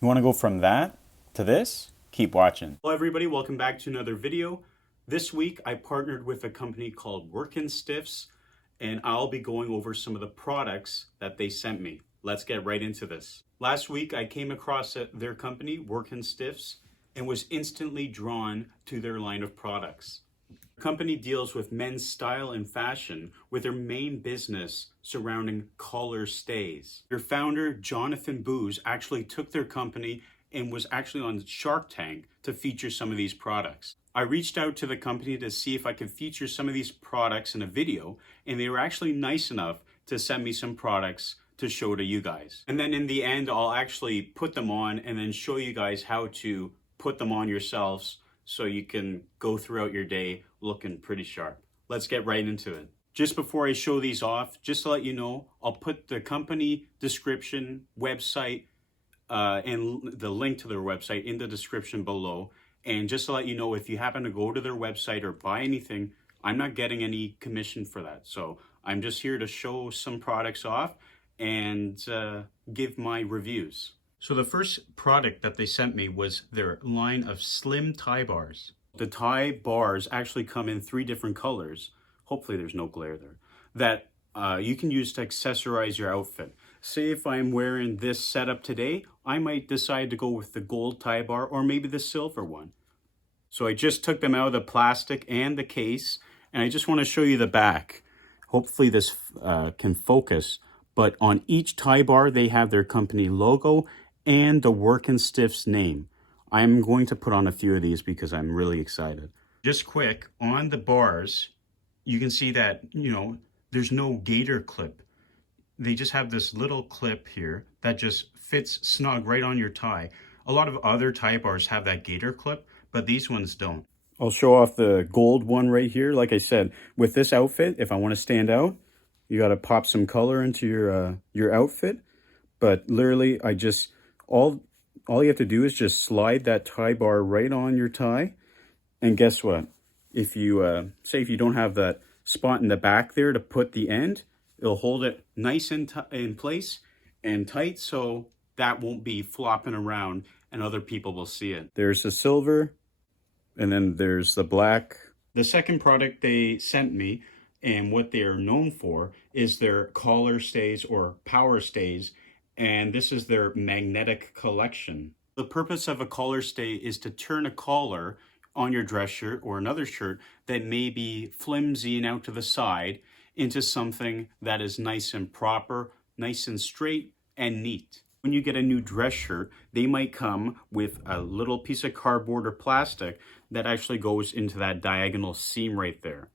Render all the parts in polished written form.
You want to go from that to this? Keep watching. Hello everybody, welcome back to another video. This week I partnered with a company called Wurkin Stiffs, and I'll be going over some of the products that they sent me. Let's get right into this. Last week I came across their company, Wurkin Stiffs, and was instantly drawn to their line of products. The company deals with men's style and fashion, with their main business surrounding collar stays. Their founder, Jonathan Booz, actually took their company and was actually on Shark Tank to feature some of these products. I reached out to the company to see if I could feature some of these products in a video, and they were actually nice enough to send me some products to show to you guys. And then in the end, I'll actually put them on and then show you guys how to put them on yourselves so you can go throughout your day looking pretty sharp. Let's get right into it. Just before I show these off, just to let you know, I'll put the company description, website, and the link to their website in the description below. And just to let you know, if you happen to go to their website or buy anything, I'm not getting any commission for that. So I'm just here to show some products off and give my reviews. So the first product that they sent me was their line of slim tie bars. The tie bars actually come in 3 different colors. Hopefully there's no glare there. That you can use to accessorize your outfit. Say if I'm wearing this setup today, I might decide to go with the gold tie bar or maybe the silver one. So I just took them out of the plastic and the case, and I just want to show you the back. Hopefully this can focus. But on each tie bar, they have their company logo and the Wurkin Stiffs name. I'm going to put on a few of these because I'm really excited. Just quick, on the bars, you can see that, there's no gator clip. They just have this little clip here that just fits snug right on your tie. A lot of other tie bars have that gator clip, but these ones don't. I'll show off the gold one right here. Like I said, with this outfit, if I want to stand out, you got to pop some color into your outfit. But literally, all you have to do is just slide that tie bar right on your tie. And guess what? If you, say if you don't have that spot in the back there to put the end, it'll hold it nice in place and tight, so that won't be flopping around and other people will see it. There's the silver, and then there's the black. The second product they sent me, and what they're known for, is their collar stays or power stays, and this is their magnetic collection. The purpose of a collar stay is to turn a collar on your dress shirt or another shirt that may be flimsy and out to the side into something that is nice and proper, nice and straight and neat. When you get a new dress shirt, they might come with a little piece of cardboard or plastic that actually goes into that diagonal seam right there.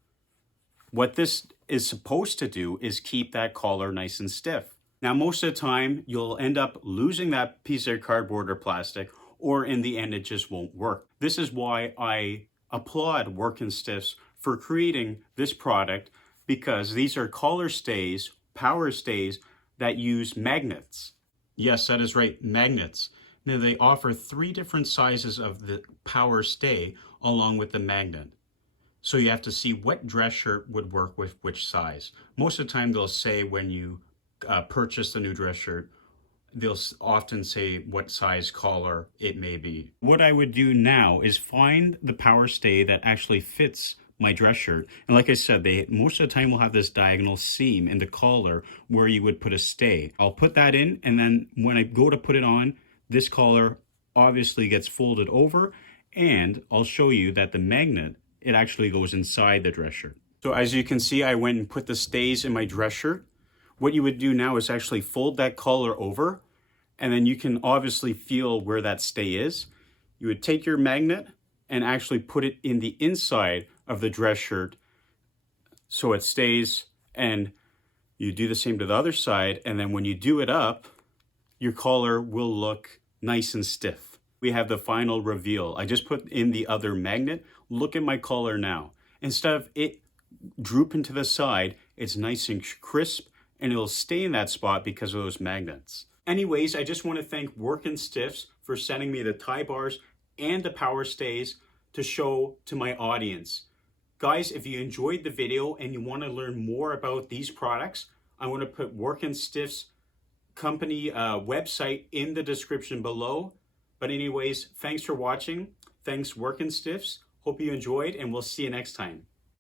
What this is supposed to do is keep that collar nice and stiff. Now, most of the time, you'll end up losing that piece of cardboard or plastic, or in the end, it just won't work. This is why I applaud Wurkin Stiffs for creating this product, because these are collar stays, power stays, that use magnets. Yes, that is right, magnets. Now, they offer 3 different sizes of the power stay along with the magnet. So you have to see what dress shirt would work with which size. Most of the time they'll say when you purchase the new dress shirt, they'll often say what size collar it may be. What I would do now is find the power stay that actually fits my dress shirt. And like I said, they most of the time will have this diagonal seam in the collar where you would put a stay. I'll put that in, and then when I go to put it on, this collar obviously gets folded over, and I'll show you that the magnet, it actually goes inside the dress shirt. So as you can see, I went and put the stays in my dress shirt. What you would do now is actually fold that collar over, and then you can obviously feel where that stay is. You would take your magnet and actually put it in the inside of the dress shirt so it stays, and you do the same to the other side, and then when you do it up, your collar will look nice and stiff. We have the final reveal. I just put in the other magnet. Look at my collar now. Instead of it drooping to the side, it's nice and crisp, and it'll stay in that spot because of those magnets. Anyways, I just want to thank Wurkin Stiffs for sending me the tie bars and the power stays to show to my audience. Guys, if you enjoyed the video and you want to learn more about these products, I want to put Wurkin Stiffs company website in the description below. But anyways, thanks for watching. Thanks, Wurkin Stiffs. Hope you enjoyed, and we'll see you next time.